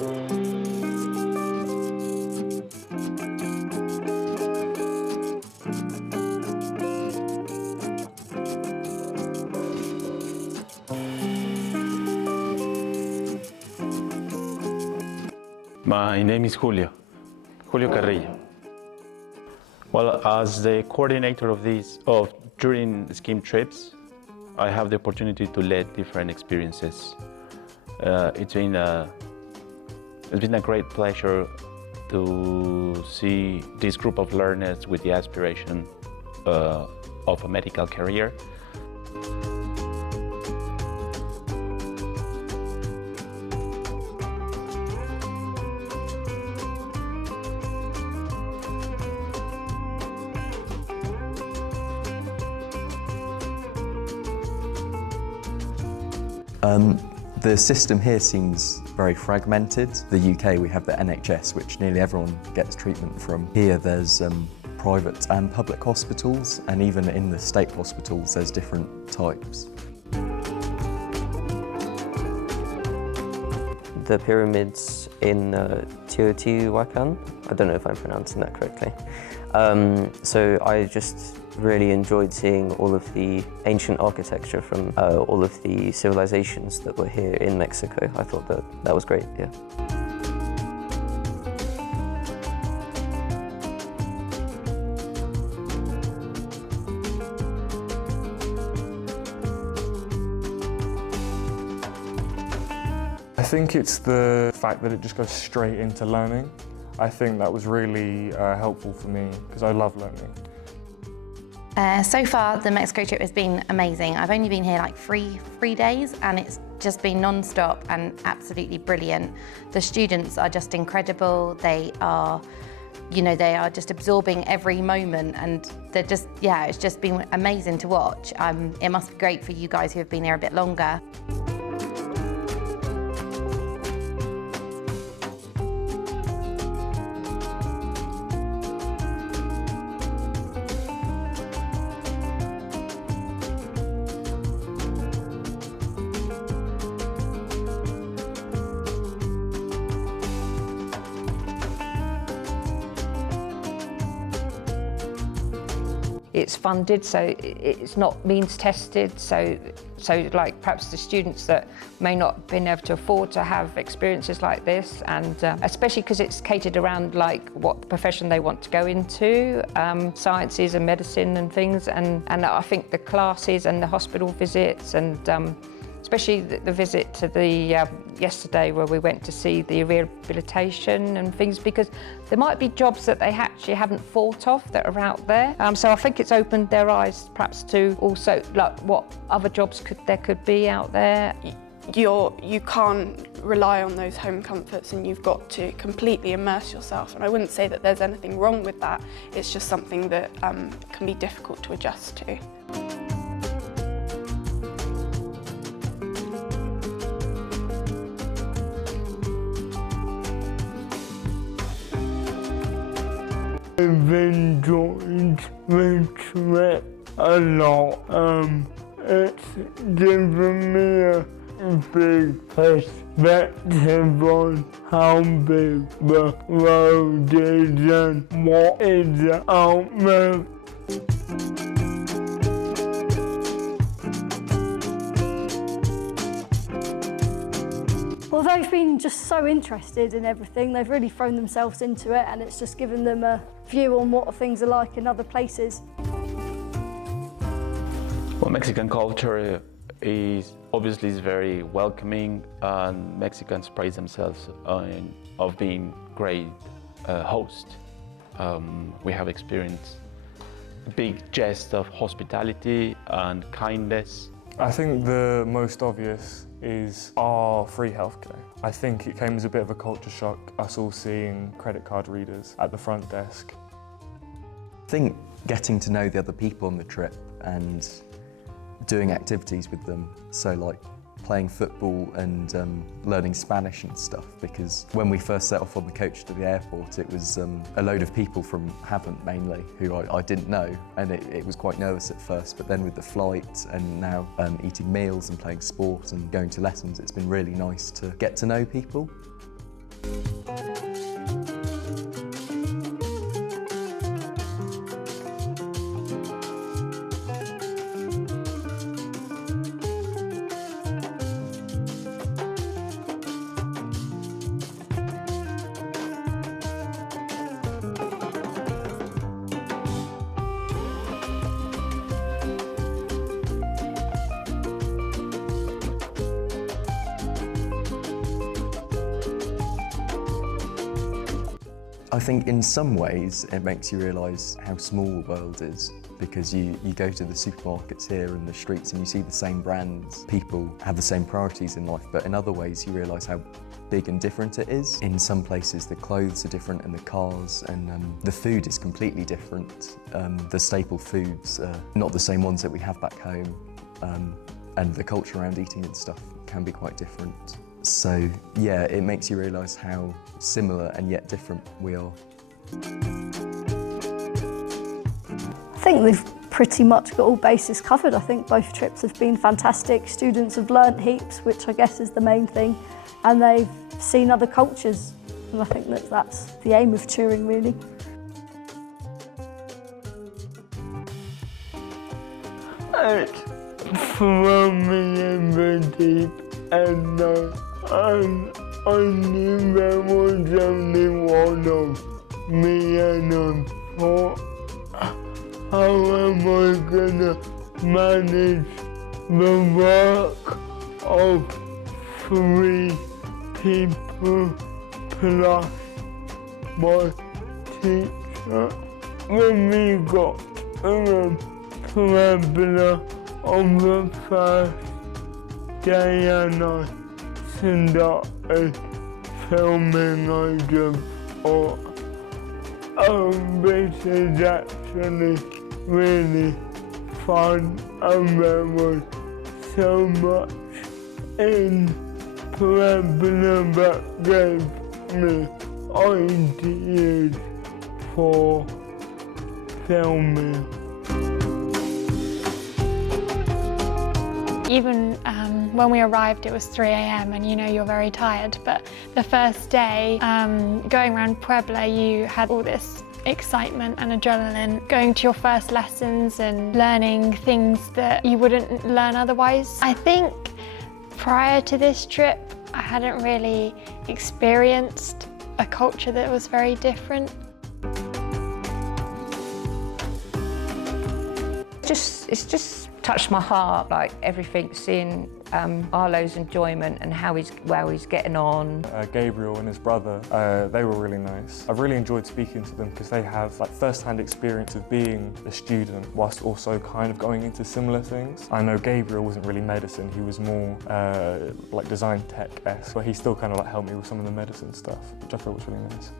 My name is Julio Carrillo. Well, as the coordinator of Turing Scheme trips, I have the opportunity to lead different experiences. It's been a great pleasure to see this group of learners with the aspiration of a medical career. The system here seems very fragmented. The UK, we have the NHS, which nearly everyone gets treatment from. Here there's private and public hospitals, and even in the state hospitals there's different types. The pyramids in Teotihuacan, I don't know if I'm pronouncing that correctly. So I just really enjoyed seeing all of the ancient architecture from all of the civilizations that were here in Mexico. I thought that was great, yeah. I think it's the fact that it just goes straight into learning. I think that was really helpful for me because I love learning. So far, the Mexico trip has been amazing. I've only been here like three days, and it's just been non-stop and absolutely brilliant. The students are just incredible. They are just absorbing every moment, and they're just, yeah, it's just been amazing to watch. It must be great for you guys who have been here a bit longer. It's funded, so it's not means tested, so like perhaps the students that may not have been able to afford to have experiences like this, and especially because it's catered around like what profession they want to go into, sciences and medicine and things, and I think the classes and the hospital visits, and especially the visit to the yesterday where we went to see the rehabilitation and things, because there might be jobs that they actually haven't thought of that are out there. So I think it's opened their eyes perhaps to also like what other jobs there could be out there. You can't rely on those home comforts, and you've got to completely immerse yourself. And I wouldn't say that there's anything wrong with that. It's just something that can be difficult to adjust to. I've enjoyed the trip a lot. It's given me a big perspective on how big the world is and what is out there. Well, they've been just so interested in everything. They've really thrown themselves into it, and it's just given them a view on what things are like in other places. Well, Mexican culture is obviously very welcoming, and Mexicans praise themselves of being great hosts. We have experienced a big gest of hospitality and kindness. I think the most obvious is our free healthcare. I think it came as a bit of a culture shock, us all seeing credit card readers at the front desk. I think getting to know the other people on the trip and doing activities with them, so like playing football and learning Spanish and stuff, because when we first set off on the coach to the airport, it was a load of people from Havant mainly, who I didn't know, and it was quite nervous at first, but then with the flight and now eating meals and playing sport and going to lessons, it's been really nice to get to know people. I think in some ways it makes you realise how small the world is, because you go to the supermarkets here and the streets and you see the same brands. People have the same priorities in life, but in other ways you realise how big and different it is. In some places the clothes are different and the cars, and the food is completely different. The staple foods are not the same ones that we have back home, and the culture around eating and stuff can be quite different. So yeah, it makes you realise how similar and yet different we are. I think they've pretty much got all bases covered. I think both trips have been fantastic. Students have learnt heaps, which I guess is the main thing, and they've seen other cultures, and I think that's the aim of Turing, really. It's thrown me in the deep end, I knew there was only one of me, and I thought, how am I gonna manage the work of 3 people plus my teacher? When we got to the parabola on the first day and I started filming, I just thought, oh, this is actually really fun, and there was so much in parabola that gave me ideas for filming. Even when we arrived, it was 3 a.m. and you know you're very tired, but the first day, going around Puebla, you had all this excitement and adrenaline, going to your first lessons and learning things that you wouldn't learn otherwise. I think prior to this trip, I hadn't really experienced a culture that was very different. It's just touched my heart, like everything, seeing Arlo's enjoyment and how he's getting on. Gabriel and his brother, they were really nice. I've really enjoyed speaking to them because they have like first-hand experience of being a student whilst also kind of going into similar things. I know Gabriel wasn't really medicine, he was more like design tech-esque, but he still kind of like helped me with some of the medicine stuff, which I thought was really nice.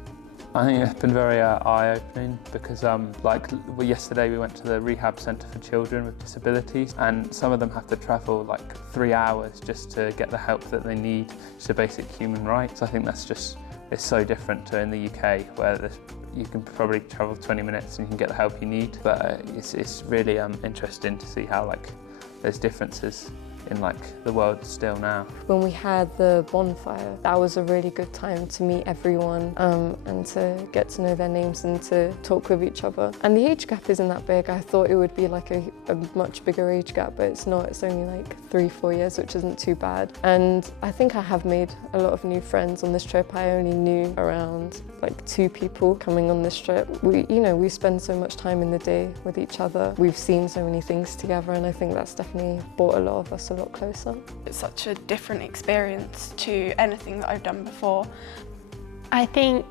I think it's been very eye-opening because yesterday we went to the rehab centre for children with disabilities, and some of them have to travel like 3 hours just to get the help that they need. It's a basic human right. So I think it's so different to in the UK where you can probably travel 20 minutes and you can get the help you need. But it's really interesting to see how there's differences in the world still now. When we had the bonfire, that was a really good time to meet everyone and to get to know their names and to talk with each other. And the age gap isn't that big. I thought it would be like a much bigger age gap, but it's not. It's only like 3-4 years, which isn't too bad. And I think I have made a lot of new friends on this trip. I only knew around like 2 people coming on this trip. We spend so much time in the day with each other. We've seen so many things together, and I think that's definitely brought a lot of us a lot closer. It's such a different experience to anything that I've done before. I think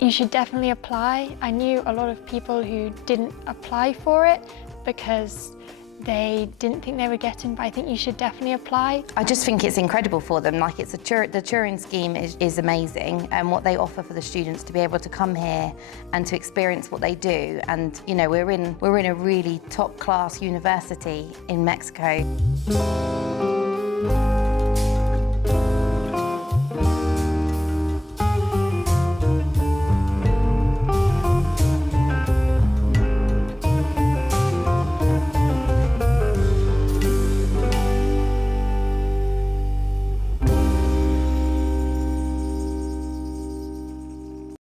you should definitely apply. I knew a lot of people who didn't apply for it because they didn't think they would get in, but I think you should definitely apply. I just think it's incredible for them. Like the Turing Scheme is amazing, and what they offer for the students to be able to come here and to experience what they do. And we're in a really top class university in Mexico.